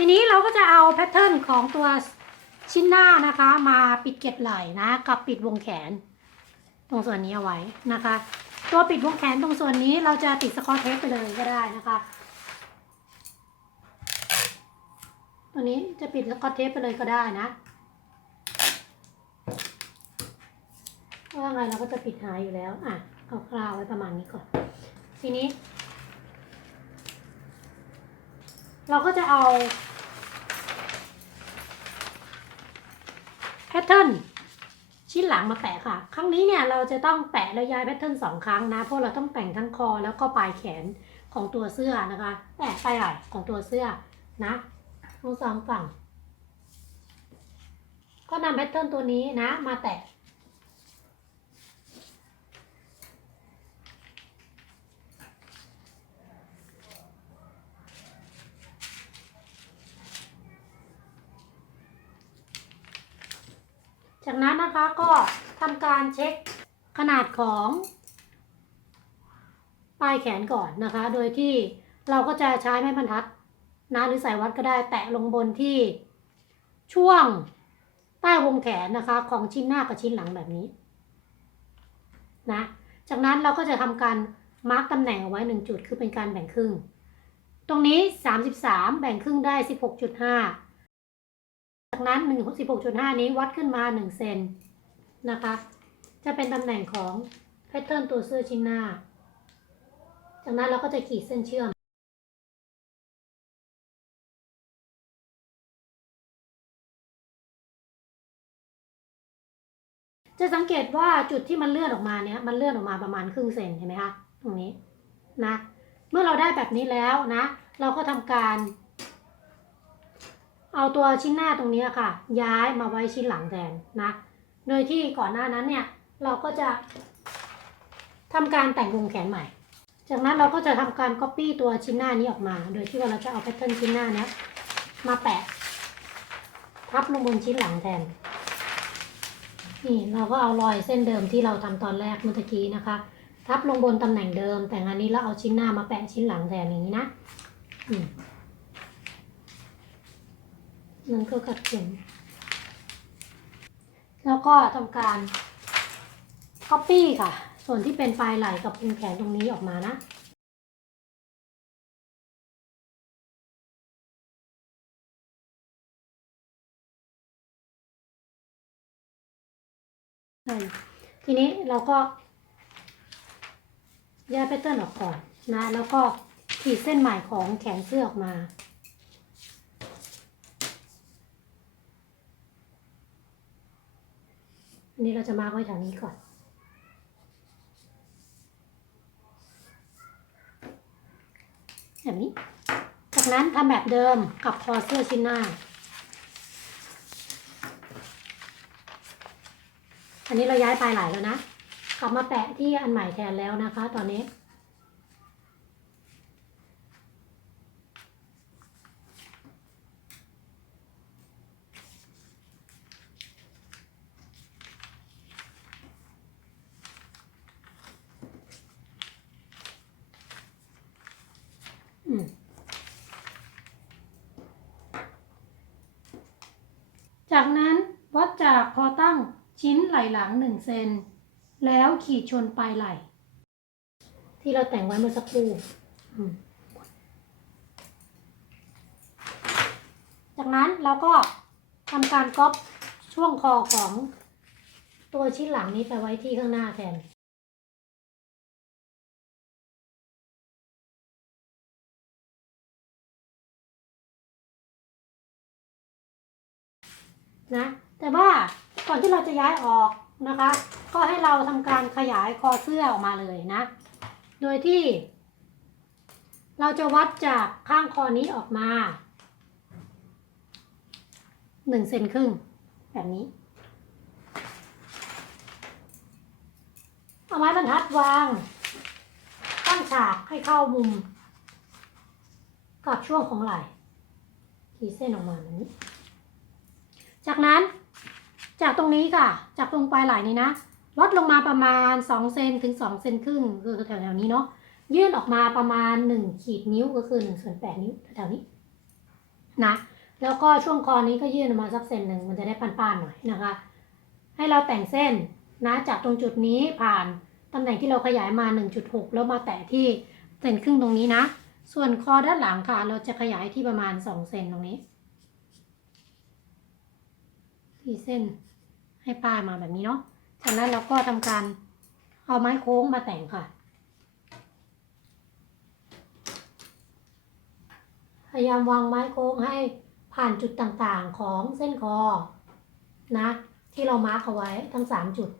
ทีนี้เราก็จะเอาแพทเทิร์นของตัวชิ้นหน้านะคะ มาปิดเกล็ดไหล่นะ กับปิดวงแขน ตรงส่วนนี้เอาไว้นะคะ ตัวปิดวงแขนตรงส่วนนี้เราจะติดสกอตเทปไปเลยก็ได้นะคะตัวนี้จะปิดสกอตเทปไปเลยก็ได้นะว่าไงเราก็จะปิดหายอยู่แล้วอะเอาคราวๆไว้ประมาณนี้ก่อน ทีนี้ เราก็จะเอาแพท เทิร์นชิ้นหลังมาแปะค่ะ ครั้งนี้เนี่ยเราจะต้องแปะแล้วย้ายแพทเทิร์นสองครั้งนะ เพราะเราต้องแต่งทั้งคอแล้วก็ปลายแขนของตัวเสื้อนะคะ แปะปลายไหล่ของตัวเสื้อนะทั้งสองฝั่ง ก็นำแพทเทิร์นตัวนี้นะ มาแตะ จากนั้นนะคะก็ทำการเช็คขนาดของปลายแขนก่อนนะคะ โดยที่เราก็จะใช้ไม้บรรทัดนะหรือสายวัดก็ได้แตะลงบนที่ช่วงใต้วงแขนนะคะ ของชิ้นหน้ากับชิ้นหลังแบบนี้นะ จากนั้นเราก็จะทำการมาร์กตำแหน่งเอาไว้หนึ่งจุดคือเป็นการแบ่งครึ่ง ตรงนี้ 33 แบ่งครึ่งได้ 16.5 จากนั้น 1 16.5 นี้วัดขึ้นมา 1 เซนนะคะ จะเป็นตำแหน่งของแพทเทิร์นตัวเสื้อชิ้นหน้า จากนั้นเราก็จะขีดเส้นเชื่อม จะสังเกตว่าจุดที่มันเลื่อนออกมาเนี้ยมันเลื่อนออกมาประมาณครึ่งเซนเห็นไหมคะ ตรงนี้นะ เมื่อเราได้แบบนี้แล้วนะ เราก็ทำการ เอาตัวชิ้นหน้าตรงนี้ค่ะ ย้ายมาไว้ชิ้นหลังแทนนะ โดยที่ก่อนหน้านั้นเนี่ยเราก็จะทำการแต่งวงแขนใหม่ จากนั้นเราก็จะทำการ copy ตัวชิ้นหน้านี้ออกมา โดยที่ว่าเราจะเอาแพทเทิร์นชิ้นหน้านี้มาแปะทับลงบนชิ้นหลังแทน นี่เราก็เอารอยเส้นเดิมที่เราทำตอนแรกเมื่อกี้นะคะ ทับลงบนตำแหน่งเดิม แต่งานนี้เราเอาชิ้นหน้ามาแปะชิ้นหลังแทนอย่างนี้นะ นั่นก็กัดเข็มแล้วก็ทำการ copy ค่ะ ส่วนที่เป็นปลายไหล่กับพุงแขนตรงนี้ออกมานะทีนี้เราก็แยกแพทเทิร์นออกก่อนนะ แล้วก็ขีดเส้นใหม่ของแขนเสื้อออกมา อันนี้เราจะมาไว้แถวนี้ก่อน แบบนี้ จากนั้นทำแบบเดิมกับคอเสื้อชิ้นหน้า อันนี้เราย้ายปลายไหลแล้วนะ กลับมาแปะที่อันใหม่แทนแล้วนะคะ ตอนนี้ อืม จากนั้นวัด จากคอตั้งชิ้นไหล่หลังหนึ่งเซนแล้วขีดชนปลายไหล่ ที่เราแต่งไว้เมื่อสักครู่จากนั้นเราก็ทำการก๊อปช่วงคอของตัวชิ้นหลังนี้ไปไว้ที่ข้างหน้าแทนนะ แต่ว่าก่อนที่เราจะย้ายออกนะคะ ก็ให้เราทำการขยายคอเสื้อออกมาเลยนะ โดยที่ เราจะวัดจากข้างคอนี้ออกมาหนึ่งเซนครึ่งแบบนี้ เอาไม้บรรทัดวางตั้งฉากให้เข้ามุม กับช่วงของไหล่ขีดเส้นออกมาแบบนี้ จากนั้น จากตรงนี้ค่ะ จากตรงปลายไหล่นี้นะ ลดลงมาประมาณ 2 เซนถึง 2 เซนครึ่งคือแถวๆนี้เนาะ ยื่นออกมาประมาณ 1 ขีดนิ้วก็คือ1ส่วน8นิ้วแถวๆนี้นะ แล้วก็ช่วงคอนี้ก็ยื่นออกมาสักเซนหนึ่งมันจะได้ปานๆหน่อยนะคะ ให้เราแต่งเส้นนะจากตรงจุดนี้ผ่านตำแหน่งที่เราขยายมา 1.6 แล้วมาแตะที่เซนครึ่งตรงนี้นะ ส่วนคอด้านหลังค่ะ เราจะขยายที่ประมาณ 2 เซนตรงนี้ที่เส้น ให้ป้ายมาแบบนี้เนาะ จากนั้นเราก็ทำการเอาไม้โค้งมาแต่งค่ะ พยายามวางไม้โค้งให้ผ่านจุดต่างๆของเส้นคอนะ ที่เรามาร์กเอาไว้ทั้ง 3 จุด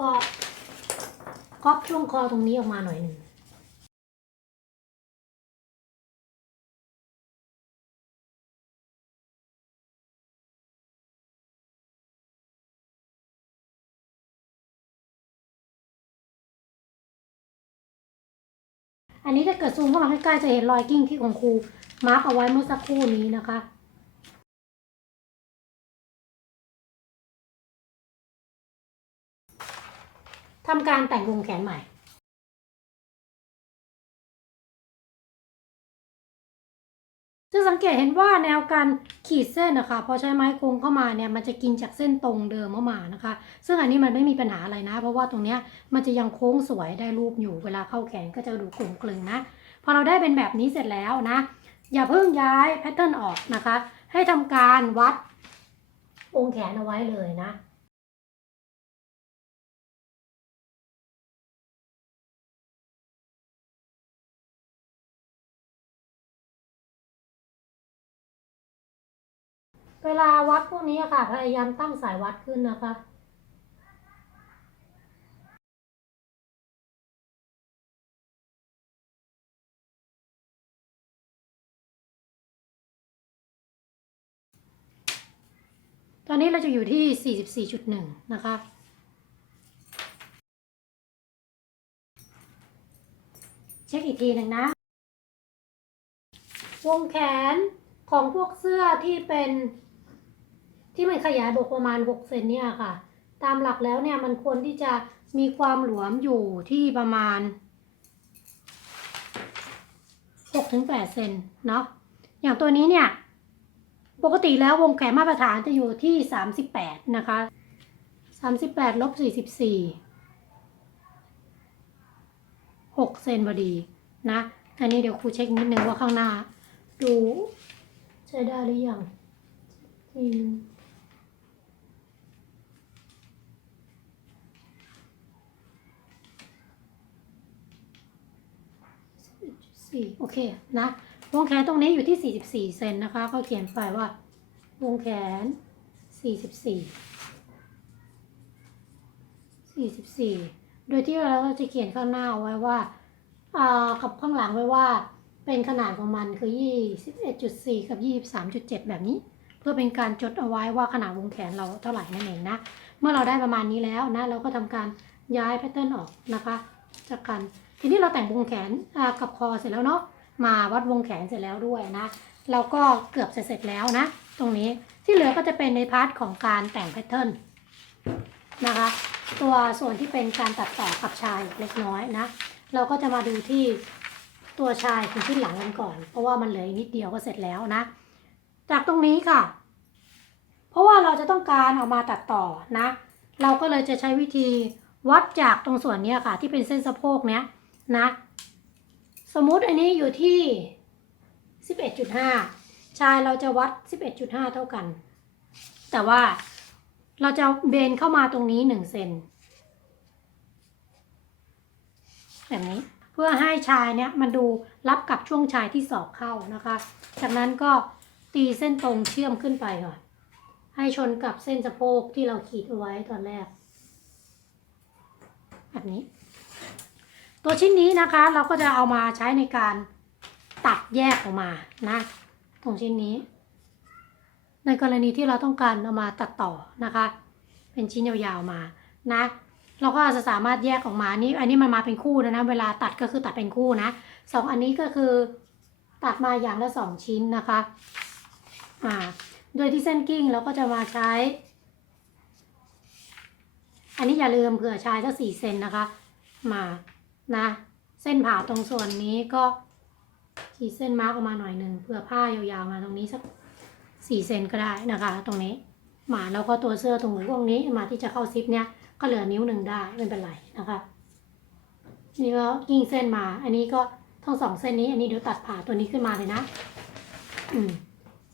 ก็ก๊อปช่วงคอตรงนี้ออกมาหน่อยหนึ่งอันนี้ถ้าเกิดซูมเข้ามาใกล้ๆจะเห็นรอยกิ้งที่ของครูมาร์กเอาไว้เมื่อสักครู่นี้นะคะ ทำการแต่งวงแขนใหม่จะสังเกตเห็นว่าแนวการขีดเส้นนะคะพอใช้ไม้โค้งเข้ามาเนี่ยมันจะกินจากเส้นตรงเดิมเข้ามานะคะ ซึ่งอันนี้มันไม่มีปัญหาอะไรนะ เพราะว่าตรงเนี้ยมันจะยังโค้งสวยได้รูปอยู่เวลาเข้าแขนก็จะดูกลมกลึงนะพอเราได้เป็นแบบนี้เสร็จแล้วนะ อย่าเพิ่งย้ายแพทเทิร์นออกนะคะ ให้ทำการวัดวงแขนเอาไว้เลยนะ เวลาวัดพวกนี้ค่ะ พยายามตั้งสายวัดขึ้นนะคะตอนนี้เราจะอยู่ที่ 44.1 นะคะ เช็คอีกทีหนึ่งนะ วงแขนของพวกเสื้อที่เป็น ที่มันขยายบวกประมาณ 6 เซนเนี่ยค่ะ ตามหลักแล้วเนี่ยมันควรที่จะมีความหลวมอยู่ที่ประมาณ6-8เซนเนาะอย่างตัวนี้เนี่ยปกติแล้ววงแขนมาตรฐานจะอยู่ที่ 38 นะคะ 38ลบ44 6 เซนพอดีนะ อันนี้เดี๋ยวครูเช็คนิดนึงว่าข้างหน้า ดูใช้ได้หรือยังทีนึง สี่โอเคนะ วงแขนตรงนี้อยู่ที่44เซนนะคะ ก็เขียนไปว่า วงแขน44 44โดยที่เราก็จะเขียนข้างหน้าเอาไว้ว่าอ่ากับข้างหลังไว้ว่า เป็นขนาดของมันคือ21.4กับ23.7แบบนี้ เพื่อเป็นการจดเอาไว้ว่าขนาดวงแขนเราเท่าไหร่นั่นเองนะ เมื่อเราได้ประมาณนี้แล้วนะ เราก็ทำการย้ายแพทเทิร์นออกนะคะ จากกัน ทีนี้เราแต่งวงแขนกับคอเสร็จแล้วเนาะมาวัดวงแขนเสร็จแล้วด้วยนะเราก็เกือบจเสร็จแล้วนะ ตรงนี้ที่เหลือก็จะเป็นในพาร์ทของการแต่งแพทเทิร์นนะคะตัวส่วนที่เป็นการตัดต่อกับชายเล็กน้อยนะ เราก็จะมาดูที่ตัวชายถึงที่หลังกันก่อน เพราะว่ามันเหลืออีกนิดเดียวก็เสร็จแล้วนะ จากตรงนี้ค่ะ เพราะว่าเราจะต้องการเอามาตัดต่อนะ เราก็เลยจะใช้วิธีวัดจากตรงส่วนนี้ค่ะ ที่เป็นเส้นสะโพกเนี้ย นะ สมมุติอันนี้อยู่ที่ 11.5 ชายเราจะวัด 11.5 เท่ากัน แต่ว่าเราจะเบนเข้ามาตรงนี้ 1 เซนแบบนี้เพื่อให้ชายเนี้ยมันดูรับกับช่วงชายที่สอบเข้านะคะ จากนั้นก็ตีเส้นตรงเชื่อมขึ้นไปก่อนให้ชนกับเส้นสะโพกที่เราขีดเอาไว้ตอนแรก แบบนี้ ตัวชิ้นนี้นะคะเราก็จะเอามาใช้ในการตัดแยกออกมานะตรงชิ้นนี้ ในกรณีที่เราต้องการเอามาตัดต่อนะคะ เป็นชิ้นยาวๆมานะเราก็จะสามารถแยกออกมานี่อันนี้มันมาเป็นคู่นะนะเวลาตัดก็คือตัดเป็นคู่นะสองอันนี้ก็คือตัดมาอย่างละสองชิ้นนะคะอ่าโดยที่เส้นกิ้งเราก็จะมาใช้ อันนี้อย่าลืมเผื่อใช้สักสี่เซนนะคะ มา นะ เส้นผ่าตรงส่วนนี้ก็ขีดเส้นมาร์กออกมาหน่อยหนึ่งเผื่อผ้ายาวๆมาตรงนี้สักสี่เซนก็ได้นะคะ ตรงนี้มาแล้วก็ตัวเสื้อตรงมือพวกนี้มาที่จะเข้าซิปเนี้ยก็เหลือนิ้วหนึ่งได้ไม่เป็นไรนะคะนี่ก็กิ้งเส้นมา อันนี้ก็ทั้งสองเส้นนี้ อันนี้เดี๋ยวตัดผ่าตัวนี้ขึ้นมาเลยนะ อืม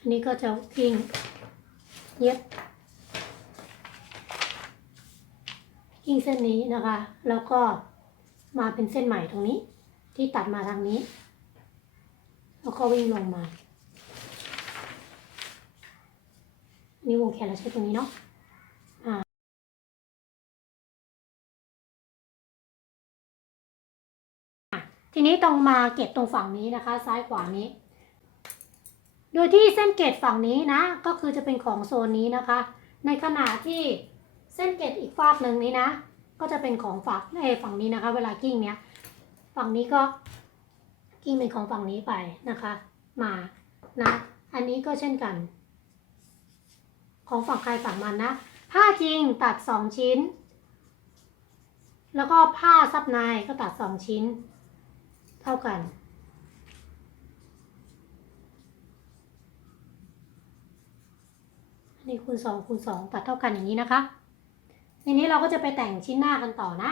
อันนี้ก็จะกิ้งเย็บกิ้งเส้นนี้นะคะ แล้วก็ มาเป็นเส้นใหม่ตรงนี้ ที่ตัดมาทางนี้ แล้วก็วิ่งลงมานี่วงแขนเราใช้ตรงนี้เนาะอ่าทีนี้ตรงมาเก็บตรงฝั่งนี้นะคะ ซ้ายขวานี้ โดยที่เส้นเกตฝั่งนี้นะ ก็คือจะเป็นของโซนนี้นะคะ ในขณะที่เส้นเกตอีกฝากหนึ่งนี้นะ ก็จะเป็นของฝั่งเออฝั่งนี้นะคะ เวลากิ้งเนี้ย ฝั่งนี้ก็กิ้งเป็นของฝั่งนี้ไปนะคะ มานะ อันนี้ก็เช่นกัน ของฝั่งใครฝั่งมันนะ ผ้าจริงตัดสองชิ้น แล้วก็ผ้าซับในก็ตัดสองชิ้น เท่ากันอันนี้คูณสองคูณสองตัดเท่ากันอย่างนี้นะคะ ทีนี้เราก็จะไปแต่งชิ้นหน้ากันต่อนะ